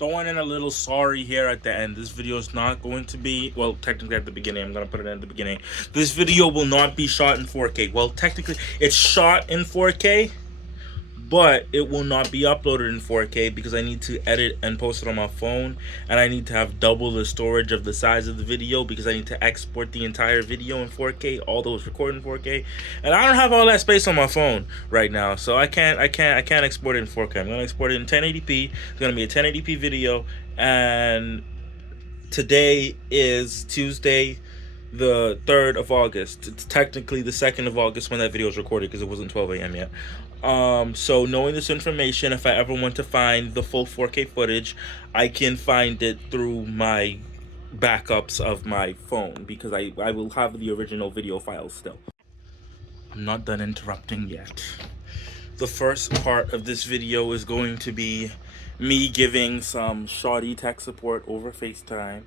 Throwing in a little sorry here at the end. This video is not going to be, well, technically at the beginning. I'm going to put it at the beginning. This video will not be shot in 4K. Well, technically, it's shot in 4K, but it will not be uploaded in 4K because I need to edit and post it on my phone, and I need to have double the storage of the size of the video because I need to export the entire video in 4K, all those recorded in 4K, and I don't have all that space on my phone right now, so I can't export it in 4K. I'm gonna export it in 1080p. It's gonna be a 1080p video, and today is Tuesday, the 3rd of August. It's technically the 2nd of August when that video was recorded because it wasn't 12 a.m. yet. So knowing this information, if I ever want to find the full 4K footage, I can find it through my backups of my phone because I will have the original video files still. I'm not done interrupting yet. The first part of this video is going to be me giving some shoddy tech support over FaceTime.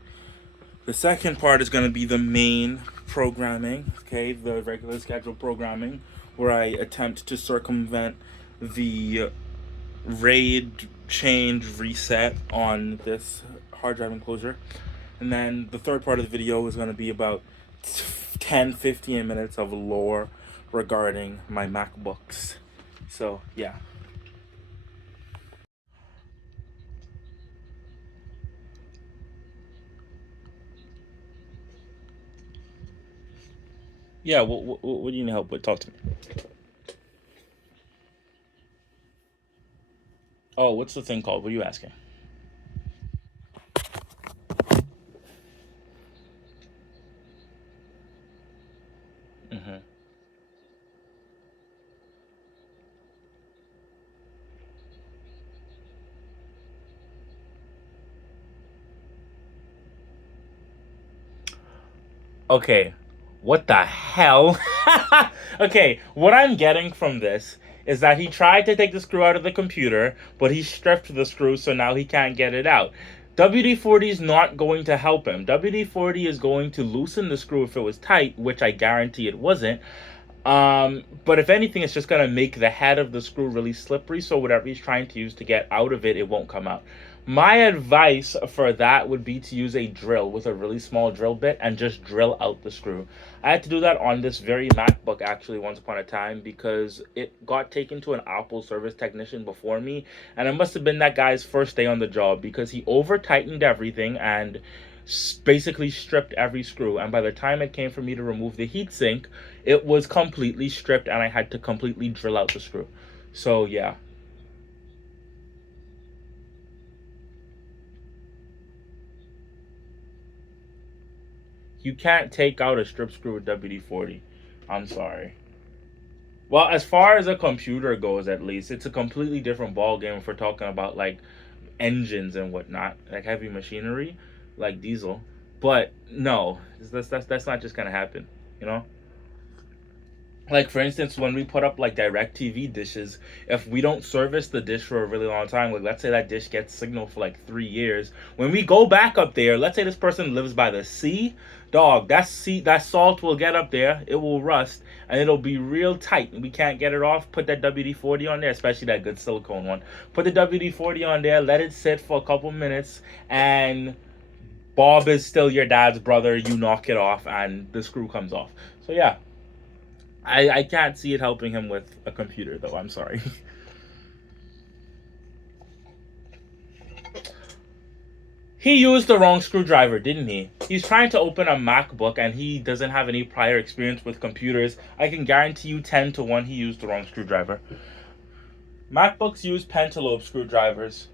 The second part is going to be the main programming, okay, the regular scheduled programming, where I attempt to circumvent the RAID change reset on this hard drive enclosure. And then the third part of the video is going to be about 10-15 minutes of lore regarding my MacBooks. So, yeah. Yeah, what do you need help with? Talk to me. Oh, what's the thing called? What are you asking? Mm-hmm. Okay, what the hell? Okay, what I'm getting from this is that he tried to take the screw out of the computer, but he stripped the screw, so now he can't get it out. WD-40 is not going to help him. WD-40 is going to loosen the screw if it was tight, which I guarantee it wasn't. But if anything, it's just going to make the head of the screw really slippery, so whatever he's trying to use to get out of it, it won't come out. My advice for that would be to use a drill with a really small drill bit and just drill out the screw. I had to do that on this very MacBook actually once upon a time because it got taken to an Apple service technician before me, and it must have been that guy's first day on the job because he over tightened everything and basically stripped every screw, and by the time it came for me to remove the heatsink, it was completely stripped and I had to completely drill out the screw. So yeah. You can't take out a strip screw with WD-40. I'm sorry. Well, as far as a computer goes, at least, it's a completely different ballgame if we're talking about like engines and whatnot, like heavy machinery, like diesel. But no, that's not just gonna happen, you know. Like for instance, when we put up like direct TV dishes, if we don't service the dish for a really long time, like let's say that dish gets signal for like 3 years, when we go back up there, let's say this person lives by the sea, dog, that salt will get up there, it will rust, and it'll be real tight, and we can't get it off. Put that WD-40 on there, especially that good silicone one. Put the WD-40 on there, let it sit for a couple minutes, and Bob is still your dad's brother. You knock it off, and the screw comes off. So yeah. I can't see it helping him with a computer, though. I'm sorry. He used the wrong screwdriver, didn't he? He's trying to open a MacBook, and he doesn't have any prior experience with computers. I can guarantee you 10 to 1 he used the wrong screwdriver. MacBooks use pentalobe screwdrivers.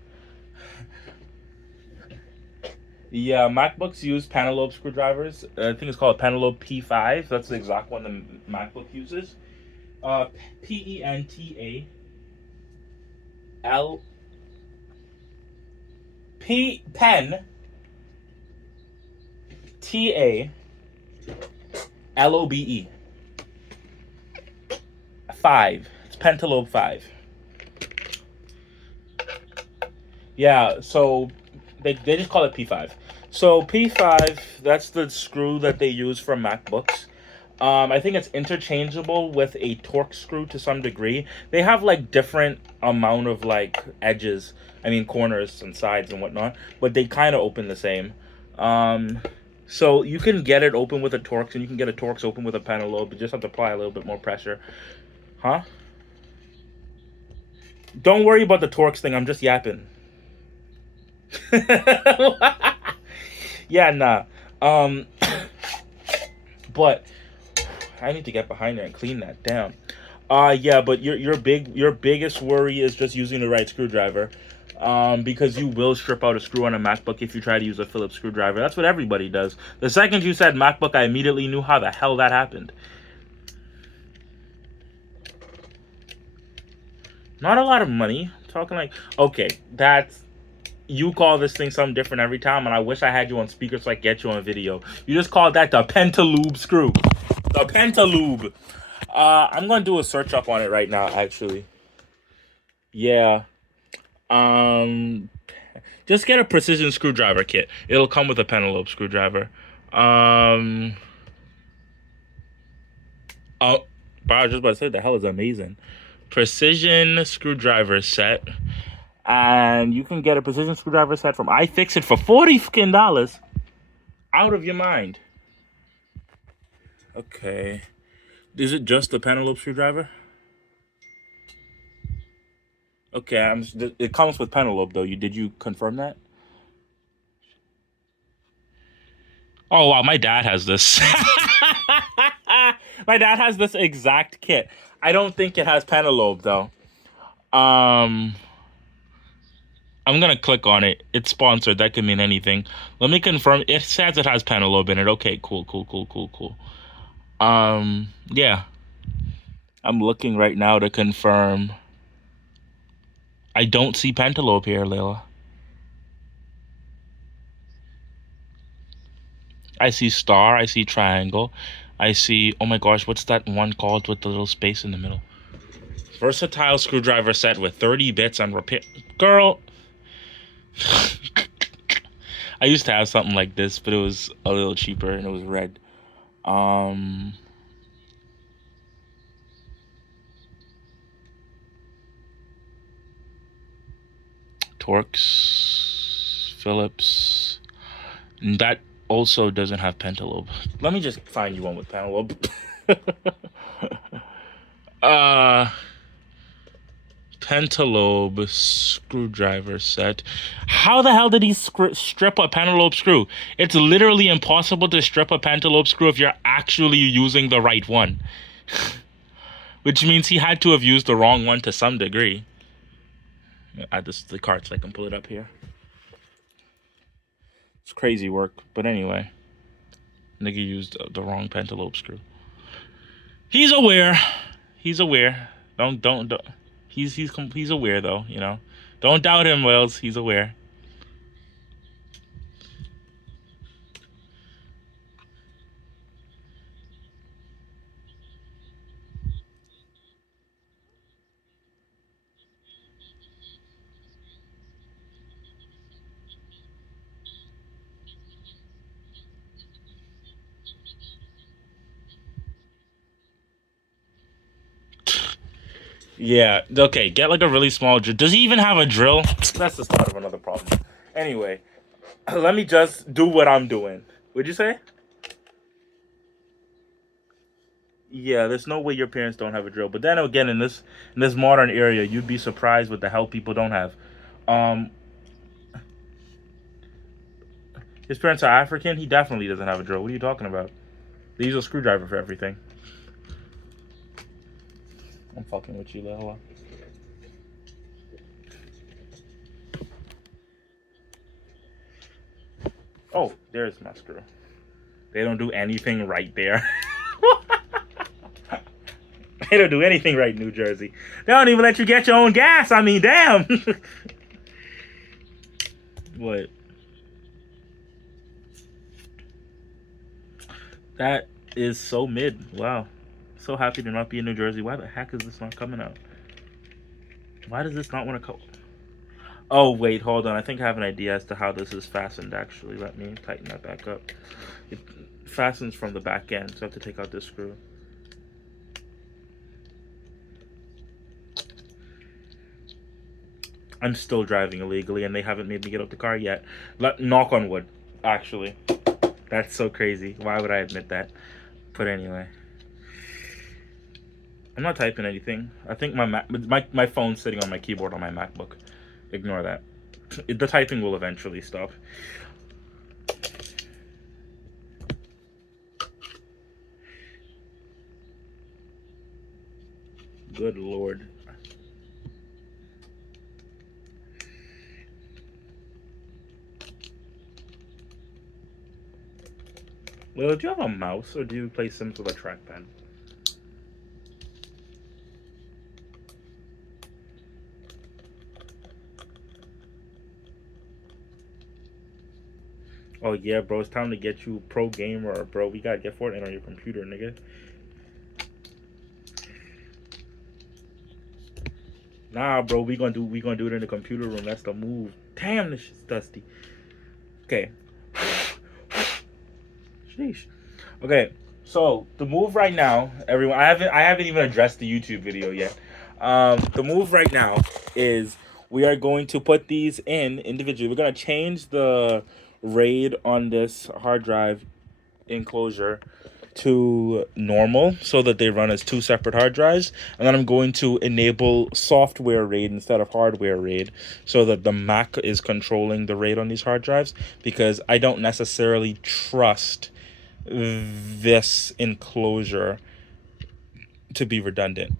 Yeah, MacBooks use pentalobe screwdrivers. I think it's called a pentalobe P5. That's the exact one the MacBook uses. Pental P pen TALOBE 5. It's pentalobe 5. Yeah, so they just call it P5. So P5, that's the screw that they use for MacBooks. I think it's interchangeable with a Torx screw to some degree. They have like different amount of like edges, I mean corners and sides and whatnot, but they kind of open the same. So you can get it open with a Torx, and you can get a Torx open with a pentalobe. You just have to apply a little bit more pressure. Huh? Don't worry about the Torx thing. I'm just yapping. Yeah, nah. But I need to get behind there and clean that down. Yeah, but your biggest worry is just using the right screwdriver. Because you will strip out a screw on a MacBook if you try to use a Phillips screwdriver. That's what everybody does. The second you said MacBook, I immediately knew how the hell that happened. Not a lot of money. I'm talking like, okay, that's, you call this thing something different every time, and I wish I had you on speaker so I could get you on video. You just called that the pentalube screw. The pentalube. I'm gonna do a search up on it right now, actually. Yeah. Just get a precision screwdriver kit. It'll come with a pentalobe screwdriver. Oh, but I was just about to say, the hell is amazing. Precision screwdriver set. And you can get a precision screwdriver set from iFixit for $40. Out of your mind. Okay. Is it just the pentalobe screwdriver? Okay, it comes with pentalobe though. Did you confirm that? Oh wow, my dad has this. My dad has this exact kit. I don't think it has pentalobe though. I'm gonna click on it. It's sponsored. That could mean anything. Let me confirm. It says it has pentalobe in it. Okay, cool. Yeah. I'm looking right now to confirm. I don't see pentalobe here, Layla. I see star. I see triangle. I see, oh my gosh, what's that one called with the little space in the middle? Versatile screwdriver set with 30 bits and repair. Girl. I used to have something like this, but it was a little cheaper and it was red. Torx, Phillips. That also doesn't have pentalobe. Let me just find you one with pentalobe. Pentalobe screwdriver set. How the hell did he strip a pentalobe screw? It's literally impossible to strip a pentalobe screw if you're actually using the right one. Which means he had to have used the wrong one to some degree. Add this to the cart so I can pull it up here. It's crazy work, but anyway. Nigga used the wrong pentalobe screw. He's aware. He's aware. Don't. He's aware though, you know. Don't doubt him, Lails. He's aware. Yeah, okay, get like a really small drill. Does he even have a drill? That's the start of another problem. Anyway, let me just do what I'm doing. What'd you say? Yeah, there's no way your parents don't have a drill. But then again, in this modern area, you'd be surprised what the hell people don't have. Um, his parents are African. He definitely doesn't have a drill. What are you talking about? They use a screwdriver for everything. I'm fucking with you, Lila. Oh, there's my screw. They don't do anything right there. They don't do anything right in New Jersey. They don't even let you get your own gas. I mean, damn. What? That is so mid. Wow. So happy to not be in New Jersey. Why the heck is this not coming out? Why does this not want to come? Oh, wait, hold on. I think I have an idea as to how this is fastened, actually. Let me tighten that back up. fastens from the back end, so I have to take out this screw. I'm still driving illegally, and they haven't made me get out the car yet. Knock on wood, actually. That's so crazy. Why would I admit that? But anyway. I'm not typing anything. I think my phone's sitting on my keyboard on my MacBook. Ignore that. The typing will eventually stop. Good Lord. Well, do you have a mouse or do you play Sims with a trackpad? Oh yeah, bro, it's time to get you pro gamer, bro. We gotta get Fortnite on your computer, nigga. Nah, bro, we gonna do it in the computer room. That's the move. Damn, this shit's dusty. Okay. Sheesh. Okay, so the move right now, everyone. I haven't even addressed the YouTube video yet. The move right now is we are going to put these in individually. We're gonna change the RAID on this hard drive enclosure to normal so that they run as two separate hard drives, and then I'm going to enable software RAID instead of hardware RAID so that the Mac is controlling the RAID on these hard drives, because I don't necessarily trust this enclosure to be redundant.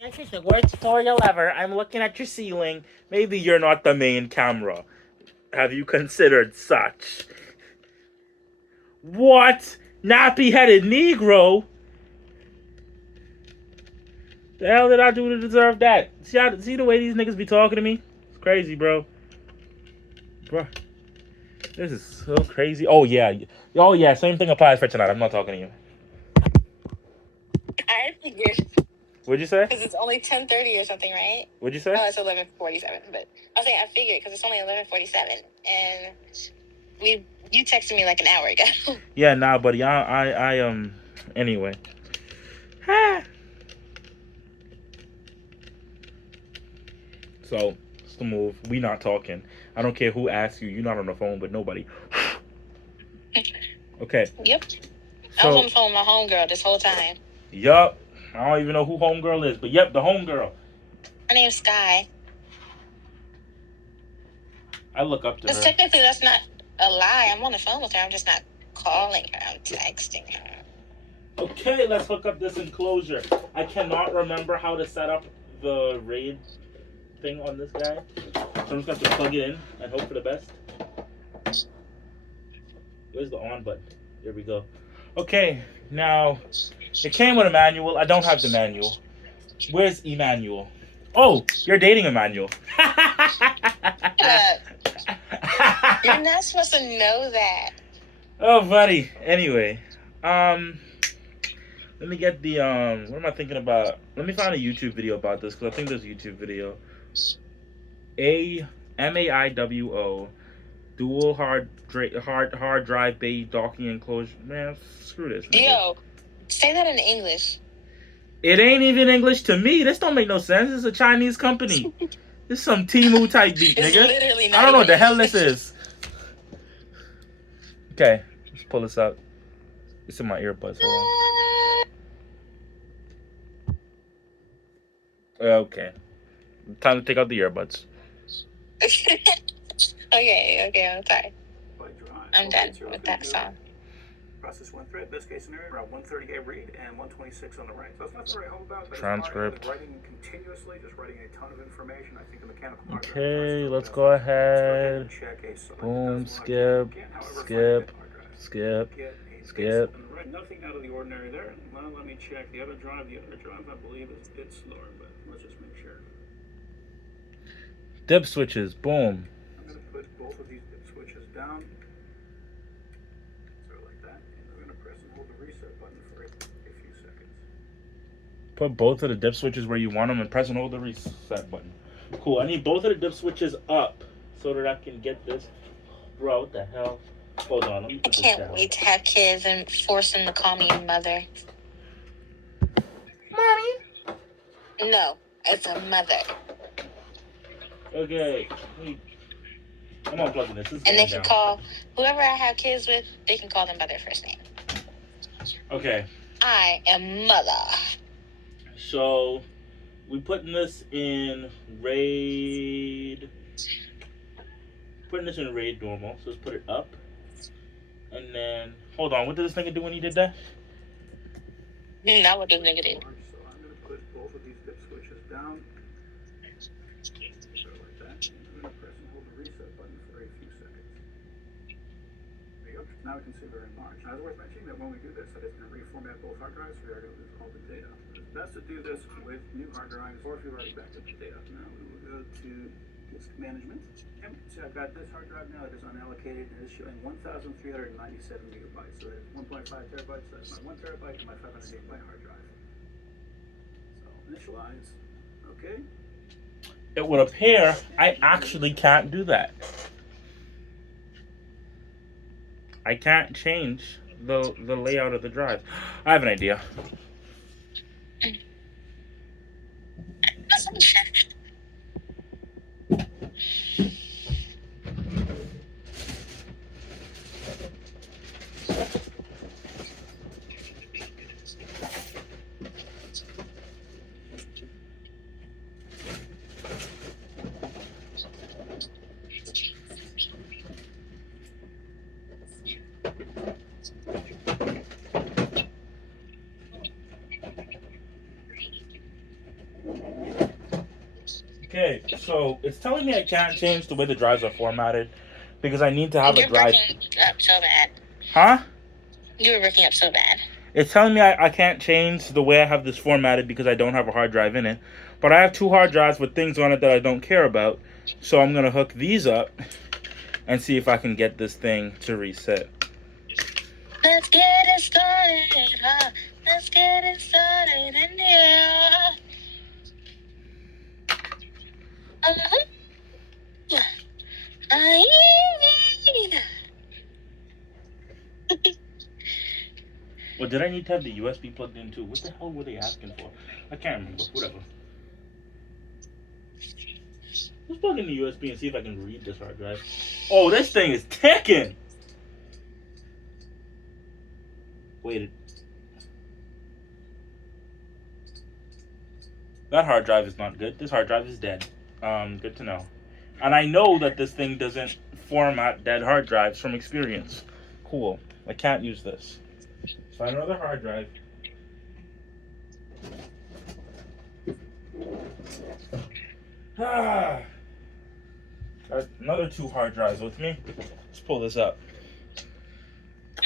Interesting. Words tutorial ever. I'm looking at your ceiling. Maybe you're not the main camera. Have you considered such? What? Nappy-headed Negro? The hell did I do to deserve that? See the way these niggas be talking to me? It's crazy, bro. Bro. This is so crazy. Oh, yeah. Oh, yeah. Same thing applies for tonight. I'm not talking to you. I figured. What'd you say? Because it's only 10:30 or something, right? What'd you say? Oh, it's 11:47. But I was saying I figured because it's only 11:47, and you texted me like an hour ago. Yeah, nah, buddy. Anyway. So it's the move. We not talking. I don't care who asks you. You're not on the phone, but nobody. Okay. Yep. So, I was on the phone with my homegirl this whole time. Yup. I don't even know who homegirl is, but yep, the homegirl. Her name's Sky. I look up to her. Because technically that's not a lie. I'm on the phone with her. I'm just not calling her. I'm texting her. Okay, let's hook up this enclosure. I cannot remember how to set up the RAID thing on this guy. So I'm just going to plug it in and hope for the best. Where's the on button? There we go. Okay, now it came with a manual. I don't have the manual. Where's Emmanuel? Oh, you're dating Emmanuel. You're not supposed to know that. Oh, buddy. Anyway, let me get the what am I thinking about? Let me find a YouTube video about this, because I think there's a YouTube video. MAIWO dual hard drive bay docking enclosure. Man, screw this. Yo, say that in English. It ain't even English to me. This don't make no sense. It's a Chinese company. This is some Temu type beat, nigga. Literally not I don't know what the hell English. this is. Okay, let's pull this out. It's in my earbuds. Hold on. Okay. Time to take out the earbuds. Okay, I'm sorry. I'm done with that song. Process one thread, best case scenario, around 138 read and 126 on the write. So that's nothing to write home about. Transcript. Writing continuously, just writing a ton of information. I think the mechanical part. Okay, let's go ahead. Boom, skip. Nothing out of the ordinary there. Well, let me check the other drive. The other drive, I believe, is a bit slower, but let's just make sure. Dip switches, boom. I'm going to put both of these dip switches down. Sort of like that. And we're going to press and hold the reset button for a few seconds. Put both of the dip switches where you want them and press and hold the reset button. Cool. I need both of the dip switches up so that I can get this. Bro, what the hell? Hold on, let me I put this can't down. wait to have kids and force them to call me mother. Mommy. No, it's a mother. Okay. I'm unplugging this. This is And they going can down. call whoever I have kids with, they can call them by their first name. Okay. I am mother. So we putting this in raid. Putting this in raid normal. So let's put it up. And then hold on. What did this nigga do when he did that? Not what this nigga did. So I'm going to put both of these dip switches down. So like that. I'm going to press and hold the reset button for a few seconds. There you go. Now we can see we're in March. Now it's worth mentioning that when we do this, that it's going to reformat both hard drives. We are going to lose all the data. It's best to do this with new hard drives or if you've already backed up the data. Now we will go to disk management. And so I've got this hard drive now that is unallocated and it's showing 1,397 gigabytes. So that's 1.5 terabytes. So that's my 1 terabyte and my 500 gigabyte hard drive. So initialize. Okay. It would appear I actually can't do that. I can't change the layout of the drive. I have an idea. Okay, so it's telling me I can't change the way the drives are formatted because I need to have a drive. You're breaking up so bad. Huh? You were breaking up so bad. It's telling me I can't change the way I have this formatted because I don't have a hard drive in it. But I have two hard drives with things on it that I don't care about. So I'm going to hook these up and see if I can get this thing to reset. Let's get it started, huh? Let's get it started in here. Well, did I need to have the USB plugged in too? What the hell were they asking for? I can't remember. Whatever. Let's plug in the USB and see if I can read this hard drive. Oh, this thing is ticking! Wait. That hard drive is not good. This hard drive is dead. Good to know. And I know that this thing doesn't format dead hard drives from experience. Cool. I can't use this. Find another hard drive. Got another two hard drives with me. Let's pull this up.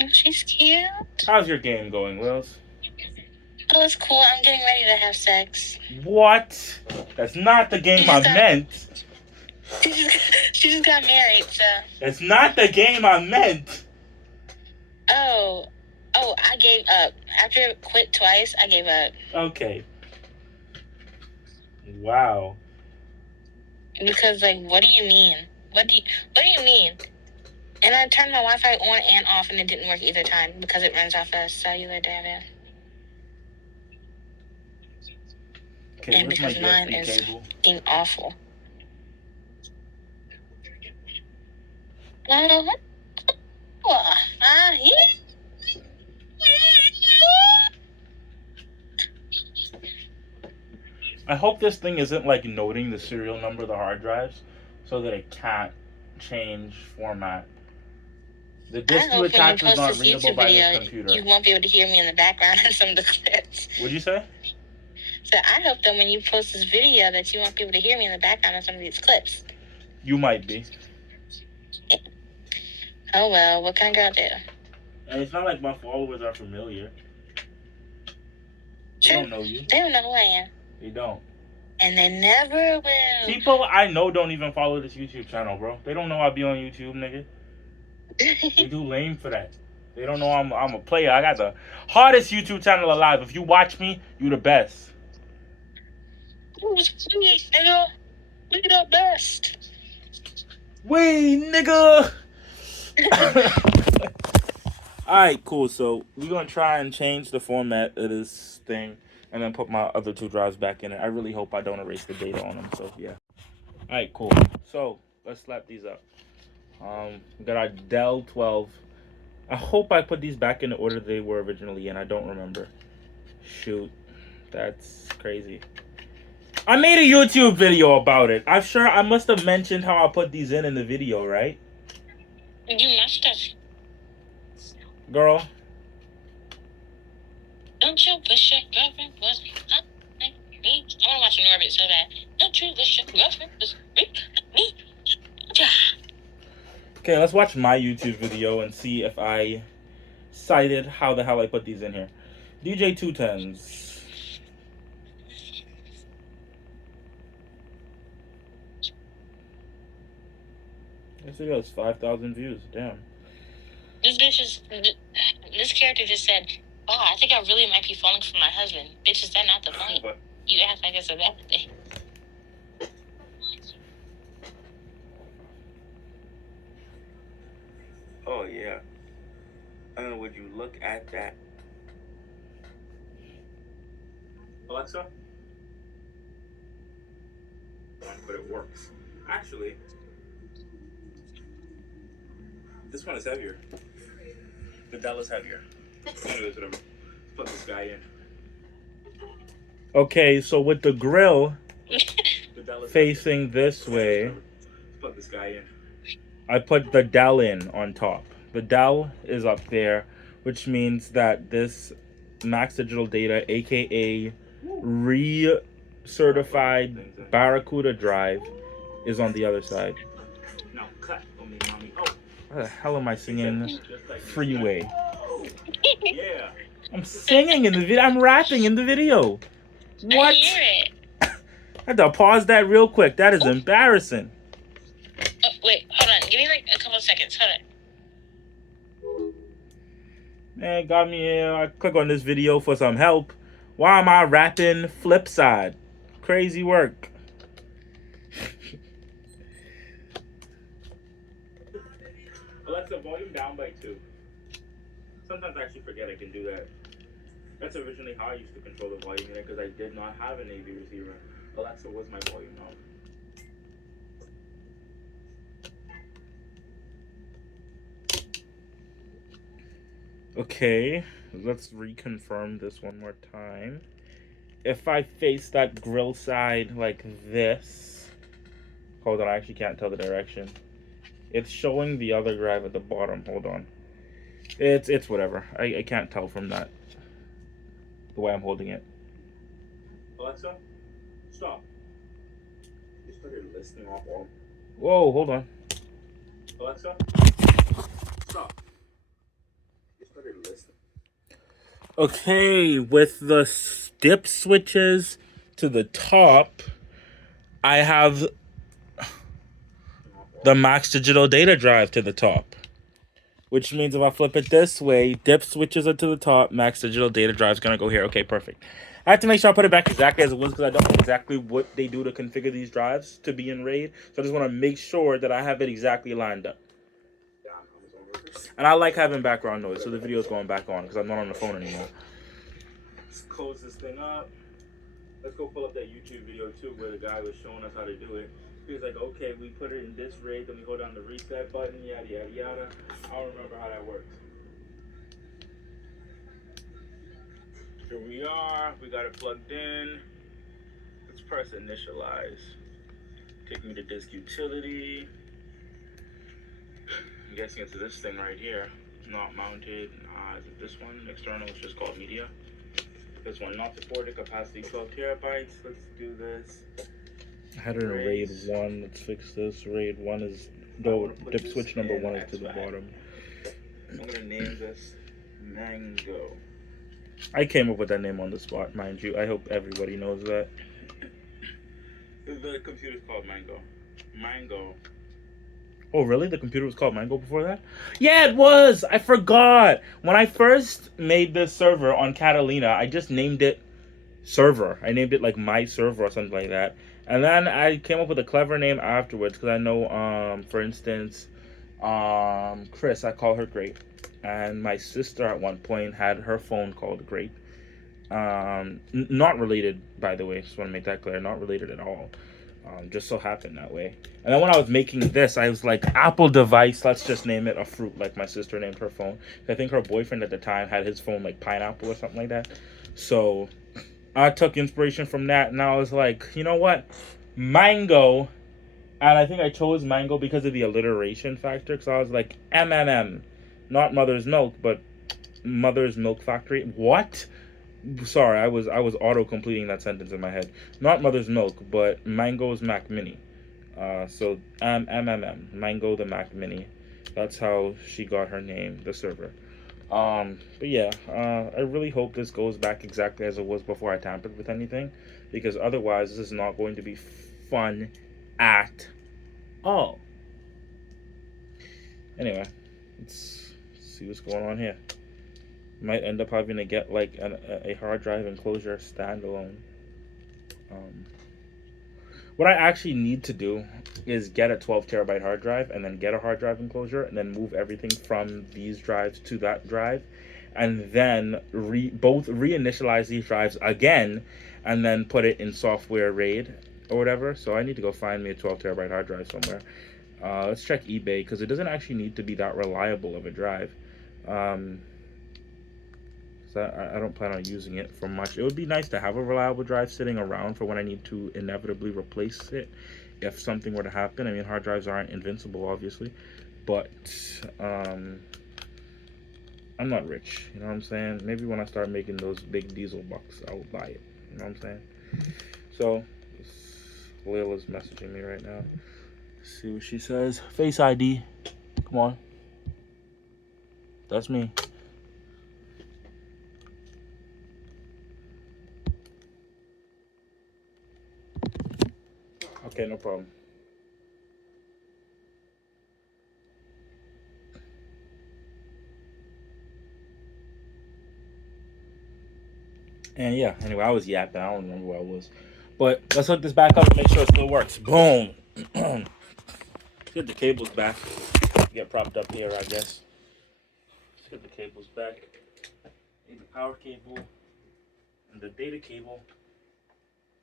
Oh, she's cute. How's your game going, Wills? Oh, it's cool. I'm getting ready to have sex. What? That's not the game I meant. She just got married, so. That's not the game I meant. Oh, I gave up. After it quit twice, I gave up. Okay. Wow. Because, like, what do you mean? What do you mean? And I turned my Wi-Fi on and off, and it didn't work either time because it runs off a cellular data. Okay, And where's my because mine USB is cable? being awful. I hope this thing isn't like noting the serial number of the hard drives so that it can't change format. The disk to attach is not readable by this computer. You won't be able to hear me in the background in some of the clips. What'd you say? So I hope that when you post this video that you won't be able to hear me in the background in some of these clips. You might be. Oh well, what can a girl do? And it's not like my followers are familiar. They don't know you. They don't know who I am. They don't. And they never will. People I know don't even follow this YouTube channel, bro. They don't know I be on YouTube, nigga. They too lame for that. They don't know I'm a player. I got the hardest YouTube channel alive. If you watch me, you the best. Sweet, nigga. We the best. We, nigga. Alright, cool. So we're gonna try and change the format of this thing and then put my other two drives back in it. I really hope I don't erase the data on them, so yeah. Alright, cool. So let's slap these up. We got our Dell 12. I hope I put these back in the order they were originally in. I don't remember. Shoot. That's crazy. I made a YouTube video about it. I'm sure I must have mentioned how I put these in the video, right? You must have. Girl. Don't you wish your girlfriend was hot like me? I want to watch an orbit so bad. Don't you wish your girlfriend was like me? Okay, let's watch my YouTube video and see if I cited how the hell I put these in here. DJ 210s. This video has 5,000 views. Damn. This character just said, "Wow, I think I really might be falling for my husband." Bitch, is that not the point? You act like it's a bad thing. Oh yeah. Would you look at that? Alexa? But it works. Actually, this one is heavier. The Dell is heavier. Anyways, whatever. Let's plug this guy in. Okay, so with the grill facing this way, let's plug this guy in. I put the Dell in on top. The Dell is up there, which means that this Max Digital Data, aka re-certified Barracuda drive, is on the other side. Now cut for me, mommy. Oh. What the hell am I singing? Freeway. Yeah. I'm singing in the video. I'm rapping in the video. What? I hear it. I had to pause that real quick. That is embarrassing. Oh, wait, hold on. Give me like a couple of seconds. Hold on. Man, got me here. I click on this video for some help. Why am I rapping flip side? Crazy work. Alexa, volume down by 2. Sometimes I actually forget I can do that. That's originally how I used to control the volume in it because I did not have an AV receiver. Alexa, what's my volume now? Okay, let's reconfirm this one more time. If I face that grill side like this, hold on, I actually can't tell the direction. It's showing the other drive at the bottom. Hold on. It's whatever. I can't tell from that. The way I'm holding it. Alexa, stop. You started listing off all. Whoa, hold on. Alexa, stop. You started listing. Okay, with the dip switches to the top, I have the Max Digital Data drive to the top. Which means if I flip it this way, dip switches are to the top, Max Digital Data drive is going to go here. Okay, perfect. I have to make sure I put it back exactly as it was because I don't know exactly what they do to configure these drives to be in RAID. So I just want to make sure that I have it exactly lined up. And I like having background noise, so the video is going back on because I'm not on the phone anymore. Let's close this thing up. Let's go pull up that YouTube video too where the guy was showing us how to do it. He was like, okay, we put it in this RAID, then we hold down the reset button, yada, yada, yada. I don't remember how that works. Here we are. We got it plugged in. Let's press initialize. Take me to disk utility. I'm guessing it's this thing right here. Not mounted. Is it this one? External is just called media. This one not supported. Capacity 12 terabytes. Let's do this. I had it in RAID 1. Let's fix this. RAID 1 is, though dip switch number 1 is to the bottom. I'm going to name this Mango. I came up with that name on the spot, mind you. I hope everybody knows that. The computer's called Mango. Mango. Oh, really? The computer was called Mango before that? Yeah, it was! I forgot! When I first made this server on Catalina, I just named it Server. I named it like My Server or something like that. And then I came up with a clever name afterwards because I know, for instance, Chris, I call her Great. and my sister at one point had her phone called Grape. Not related, by the way. Just want to make that clear. Not related at all. Just so happened that way. And then when I was making this, I was like, Apple device, let's just name it a fruit, like my sister named her phone. I think her boyfriend at the time had his phone like Pineapple or something like that. So I took inspiration from that, and I was like, you know what? Mango. And I think I chose mango because of the alliteration factor, because I was like, MMM. Not mother's milk, but mother's milk factory. What? Sorry, I was auto completing that sentence in my head. Not mother's milk, but Mango's Mac Mini. So MMM, Mango the Mac Mini. That's how she got her name, the server. But yeah, I really hope this goes back exactly as it was before I tampered with anything, because otherwise this is not going to be fun at all. Anyway, let's see what's going on here. Might end up having to get like a hard drive enclosure standalone. Um, what I actually need to do is get a 12 terabyte hard drive and then get a hard drive enclosure and then move everything from these drives to that drive, and then both reinitialize these drives again and then put it in software RAID or whatever. So I need to go find me a 12 terabyte hard drive somewhere. Let's check eBay, because it doesn't actually need to be that reliable of a drive. So I don't plan on using it for much. It would be nice to have a reliable drive sitting around for when I need to inevitably replace it if something were to happen. I mean, hard drives aren't invincible, obviously, but I'm not rich, you know what I'm saying? Maybe when I start making those big diesel bucks, I will buy it, you know what I'm saying? So Layla's messaging me right now. Let's see what she says. Face ID. Come on. That's me. Okay, no problem. And yeah, anyway, I was yapping. I don't remember where I was. But let's hook this back up and make sure it still works. Boom. Get the cables back. Get propped up here, I guess. Let's get the cables back. Need the power cable and the data cable.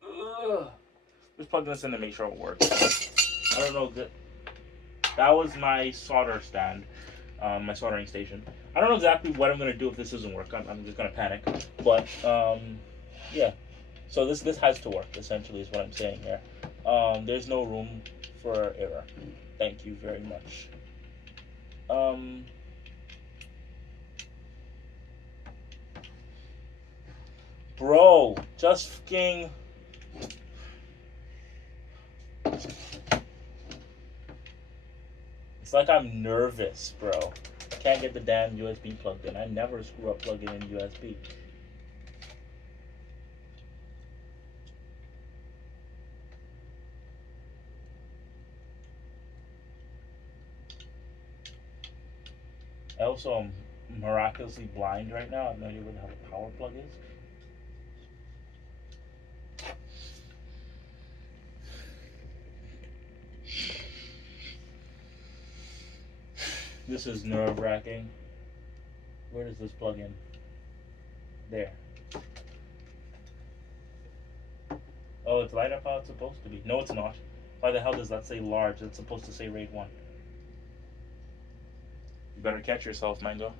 Ugh. Just plug this in to make sure it works. I don't know that was my solder stand, my soldering station. I don't know exactly what I'm gonna do if this doesn't work. I'm just gonna panic. But yeah. So this has to work. Essentially, is what I'm saying here. There's no room for error. Thank you very much. Bro, just fucking. It's like I'm nervous, bro. I can't get the damn USB plugged in. I never screw up plugging in USB. I also am miraculously blind right now. I have no idea where the hell the power plug is. This is nerve-wracking. Where does this plug in? There. Oh, it's light up how it's supposed to be. No, it's not. Why the hell does that say large? It's supposed to say RAID 1. You better catch yourself, Mango.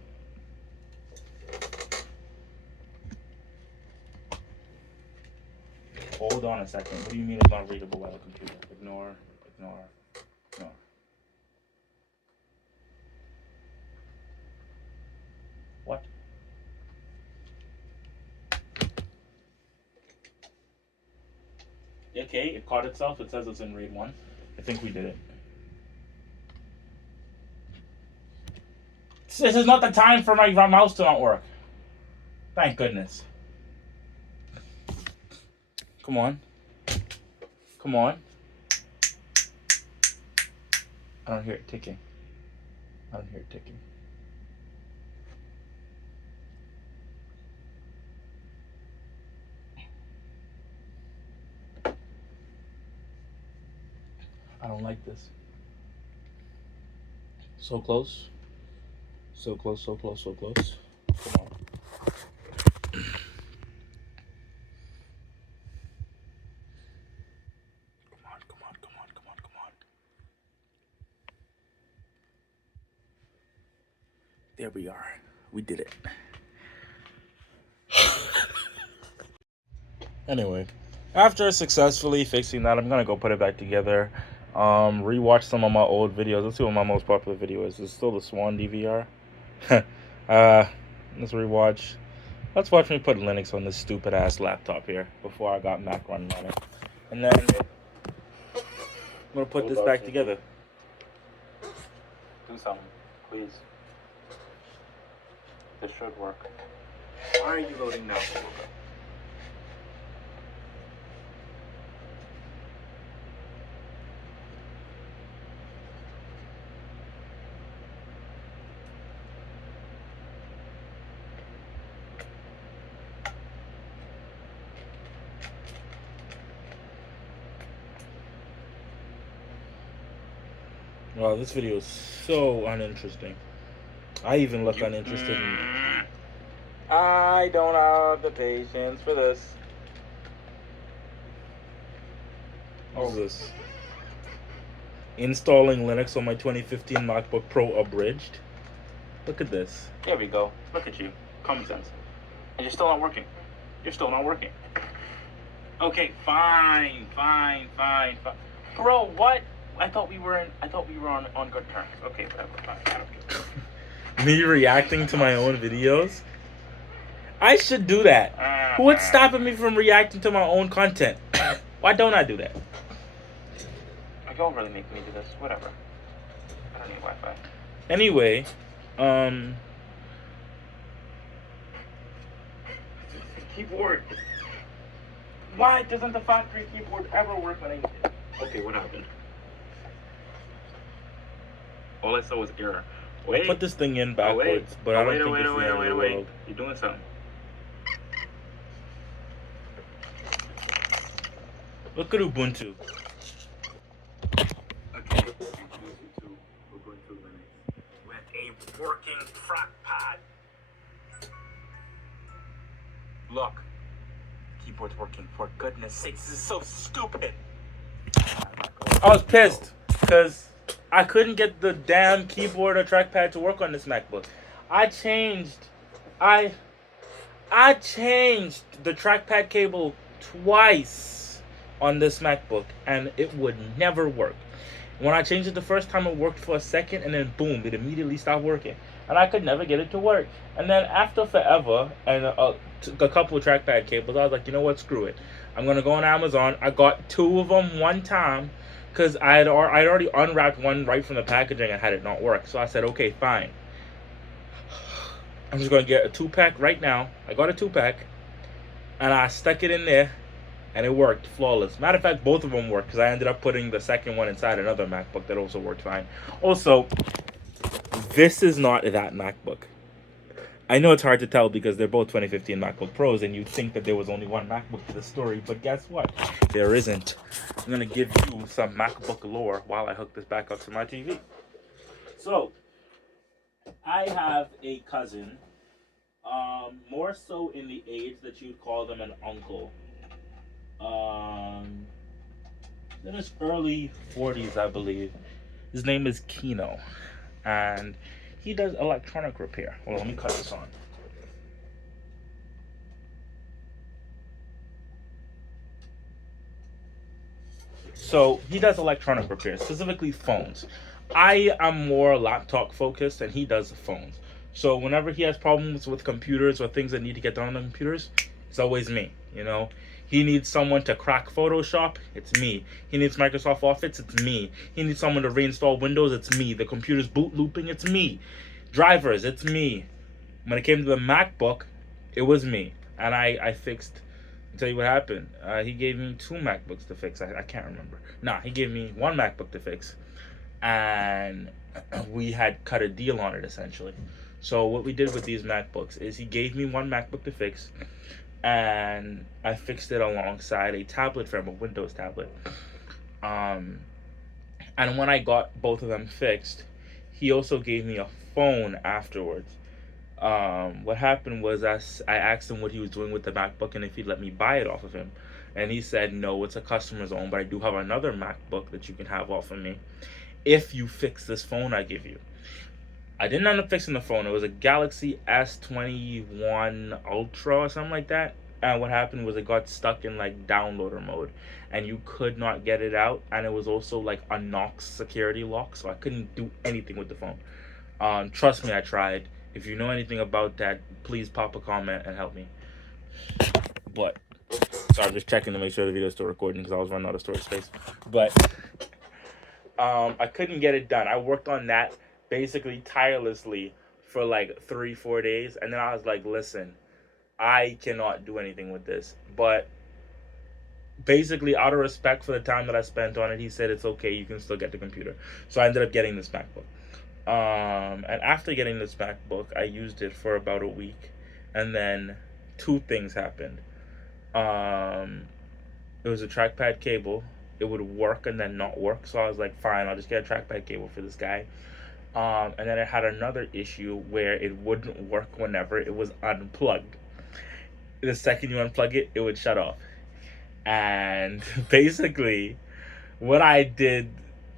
Hold on a second. What do you mean it's not readable by the computer? Ignore. What? Okay, it caught itself. It says it's in RAID 1. I think we did it. This is not the time for my mouse to not work. Thank goodness. Come on. Come on. I don't hear it ticking. I don't hear it ticking. I don't like this. So close. So close, so close, so close. Come on. Come on, come on, come on, come on, come on. There we are. We did it. Anyway, after successfully fixing that, I'm gonna go put it back together. Rewatch some of my old videos. Let's see what my most popular video is. It's still the Swan DVR. Let's rewatch. Let's watch me put Linux on this stupid ass laptop here before I got Mac running on it. And then I'm gonna put this back together. Do something, please. This should work. Why are you loading now? Wow, this video is so uninteresting. I even look uninterested. I don't have the patience for this. What is this? Installing Linux on my 2015 MacBook Pro abridged. Look at this. There we go. Look at you. Common sense. And you're still not working. You're still not working. Okay, fine. Bro, what? I thought we were on good terms. Okay, whatever. Fine. I don't care. Me reacting to my own videos? I should do that. What's stopping me from reacting to my own content? Why don't I do that? Y'all really make me do this. Whatever. I don't need Wi-Fi. Anyway, keyboard. Why doesn't the factory keyboard ever work when I need it? Okay, what happened? All I saw was error. Wait. Put this thing in backwards, but I don't think it's the end of the world. You're doing something. Look at Ubuntu. Okay, Ubuntu Linux with a working trackpad. Look, keyboard's working. For goodness sakes, this is so stupid. I was pissed because I couldn't get the damn keyboard or trackpad to work on this MacBook. I changed the trackpad cable twice on this MacBook and it would never work. When I changed it the first time, it worked for a second and then boom, it immediately stopped working. And I could never get it to work. And then after forever and a couple of trackpad cables, I was like, you know what, screw it. I'm gonna go on Amazon. I got 2 of them one time because I'd already unwrapped one right from the packaging and had it not work. So I said, okay, fine. I'm just gonna get a 2-pack right now. I got a 2-pack and I stuck it in there and it worked flawless. Matter of fact, both of them worked because I ended up putting the second one inside another MacBook that also worked fine. Also, this is not that MacBook. I know it's hard to tell because they're both 2015 MacBook Pros and you'd think that there was only one MacBook to the story, but guess what? There isn't. I'm going to give you some MacBook lore while I hook this back up to my TV. So, I have a cousin, more so in the age that you'd call them an uncle. In his early 40s, I believe. His name is Kino, and he does electronic repair. Well, let me cut this on. So he does electronic repair, specifically phones. I am more laptop focused, and he does phones. So whenever he has problems with computers or things that need to get done on the computers, it's always me, you know. He needs someone to crack Photoshop, it's me. He needs Microsoft Office, it's me. He needs someone to reinstall Windows, it's me. The computer's boot looping, it's me. Drivers, it's me. When it came to the MacBook, it was me. And I fixed, I'll tell you what happened. He gave me 2 MacBooks to fix. I can't remember. Nah, he gave me 1 MacBook to fix. And we had cut a deal on it, essentially. So what we did with these MacBooks is he gave me 1 MacBook to fix. And I fixed it alongside a tablet from a Windows tablet. And when I got both of them fixed, he also gave me a phone afterwards. What happened was I asked him what he was doing with the MacBook and if he'd let me buy it off of him. And he said, no, it's a customer's own, but I do have another MacBook that you can have off of me if you fix this phone I give you. I didn't end up fixing the phone. It was a Galaxy S21 Ultra or something like that. And what happened was it got stuck in like downloader mode and you could not get it out. And it was also like a Knox security lock, so I couldn't do anything with the phone. Trust me, I tried. If you know anything about that, please pop a comment and help me. But, sorry, I'm just checking to make sure the video is still recording because I was running out of storage space. But, I couldn't get it done. I worked on that basically tirelessly for like 3-4 days. And then I was like, listen, I cannot do anything with this. But basically, out of respect for the time that I spent on it, he said it's okay, you can still get the computer. So I ended up getting this MacBook. And after getting this MacBook, I used it for about a week, and then two things happened. It was a trackpad cable. It would work and then not work, so I was like, fine, I'll just get a trackpad cable for this guy. And then it had another issue where it wouldn't work whenever it was unplugged. The second you unplug it, it would shut off. And basically, what I did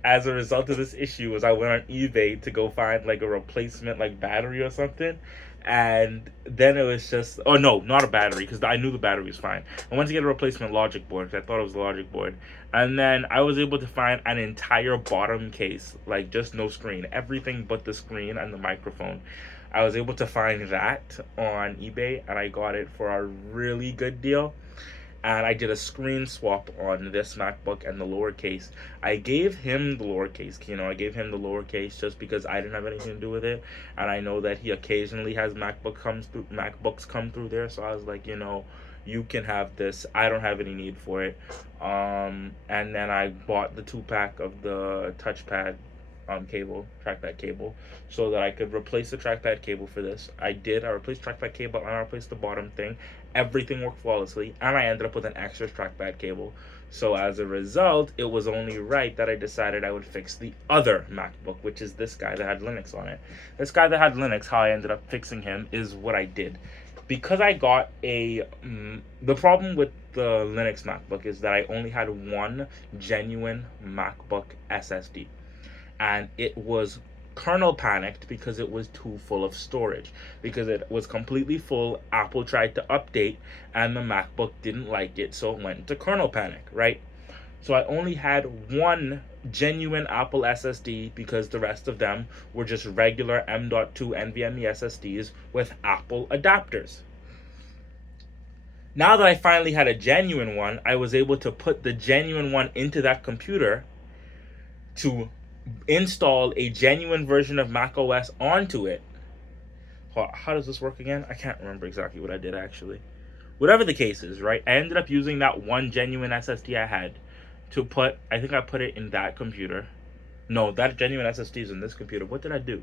as a result of this issue was I went on eBay to go find like a replacement like battery or something, and then it was just, oh no, not a battery, because I knew the battery was fine. I went to get a replacement logic board because I thought it was a logic board, and then I was able to find an entire bottom case, like just no screen, everything but the screen and the microphone. I was able to find that on eBay and I got it for a really good deal. And I did a screen swap on this MacBook and the lower case. I gave him the lower case, I gave him the lower case just because I didn't have anything to do with it. And I know that he occasionally has MacBooks come through there. So I was like, you can have this. I don't have any need for it. And then I bought the 2-pack of the touchpad trackpad cable, so that I could replace the trackpad cable for this. I replaced trackpad cable and I replaced the bottom thing. Everything worked flawlessly, and I ended up with an extra trackpad cable. So as a result, it was only right that I decided I would fix the other MacBook, which is this guy that had Linux on it. This guy that had Linux, how I ended up fixing him is what I did. Because I got the problem with the Linux MacBook is that I only had one genuine MacBook SSD. And it was kernel panicked because it was too full of storage. Because it was completely full, Apple tried to update, and the MacBook didn't like it, so it went into kernel panic, right? So I only had one genuine Apple SSD because the rest of them were just regular M.2 NVMe SSDs with Apple adapters. Now that I finally had a genuine one, I was able to put the genuine one into that computer to install a genuine version of macOS onto it. How does this work again? I can't remember exactly what I did actually. Whatever the case is, right? I ended up using that one genuine SSD I had to put, I think I put it in that computer. No, that genuine SSD is in this computer. What did I do?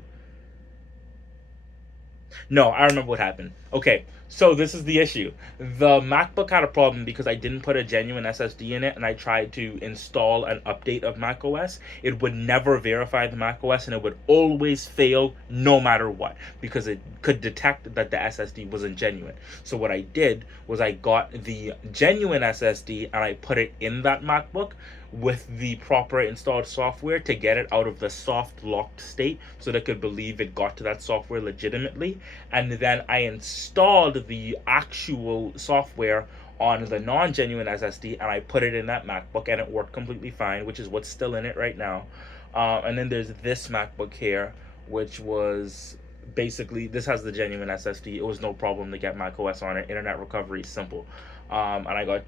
No, I remember what happened. Okay, so this is the issue. The MacBook had a problem because I didn't put a genuine SSD in it, and I tried to install an update of macOS. It would never verify the macOS, and it would always fail no matter what, because it could detect that the SSD wasn't genuine. So what I did was I got the genuine SSD, and I put it in that MacBook with the proper installed software to get it out of the soft locked state so they could believe it got to that software legitimately. And then I installed the actual software on the non-genuine SSD and I put it in that MacBook, and it worked completely fine, which is what's still in it right now. And then there's this MacBook here, which was basically, this has the genuine SSD. It was no problem to get macOS on it. Internet recovery is simple. And I got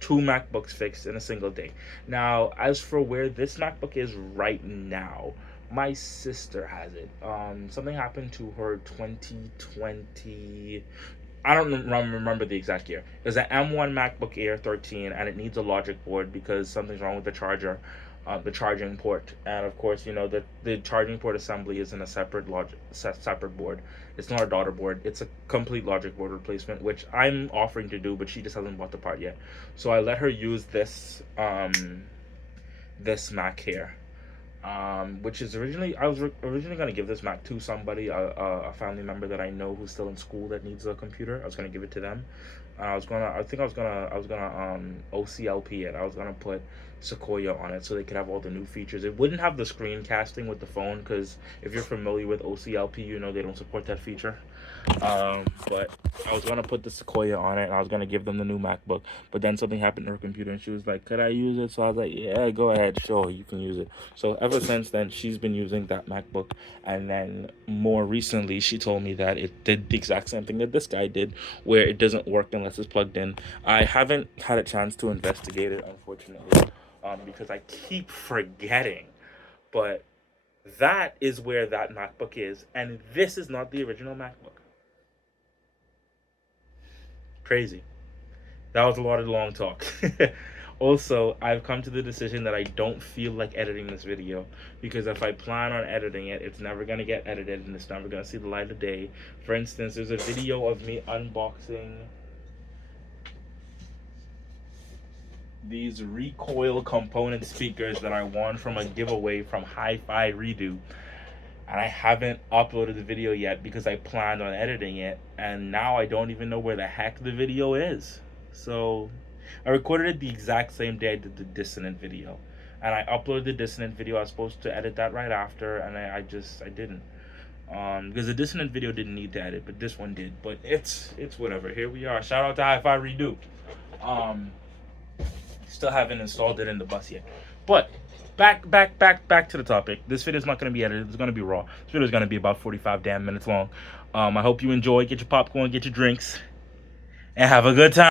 2 MacBooks fixed in a single day. Now, as for where this MacBook is right now, my sister has it. Something happened to her 2020. I don't remember the exact year. It was an M1 MacBook Air 13, and it needs a logic board because something's wrong with the charger, the charging port. And of course, the charging port assembly is in a separate board. It's not a daughter board. It's a complete logic board replacement, which I'm offering to do, but she just hasn't bought the part yet. So I let her use this this Mac here. which is originally I was originally gonna give this Mac to somebody, a family member that I know who's still in school that needs a computer. I was gonna give it to them. I was gonna OCLP it. I was gonna put Sequoia on it so they could have all the new features. It wouldn't have the screen casting with the phone because if you're familiar with OCLP, you know they don't support that feature. But I was gonna put the Sequoia on it and I was gonna give them the new MacBook, but then something happened to her computer and she was like, could I use it? So I was like, yeah, go ahead, sure, you can use it. So ever since then she's been using that MacBook, and then more recently she told me that it did the exact same thing that this guy did, where it doesn't work unless it's plugged in. I haven't had a chance to investigate it, unfortunately, because I keep forgetting, but that is where that MacBook is, and this is not the original MacBook. Crazy. That was a lot of long talk. Also, I've come to the decision that I don't feel like editing this video, because if I plan on editing it, it's never going to get edited and it's never going to see the light of day. For instance, there's a video of me unboxing these recoil component speakers that I won from a giveaway from Hi-Fi Redo. And I haven't uploaded the video yet because I planned on editing it, and now I don't even know where the heck the video is. So I recorded it the exact same day I did the dissonant video, and I uploaded the dissonant video. I was supposed to edit that right after, and I didn't, because the dissonant video didn't need to edit, but this one did. But it's whatever. Here we are. Shout out to Hi-Fi Redo. Still haven't installed it in the bus yet, but back to the topic. This video is not going to be edited. It's going to be raw. This video is going to be about 45 damn minutes long. I hope you enjoy. Get your popcorn, get your drinks, and have a good time.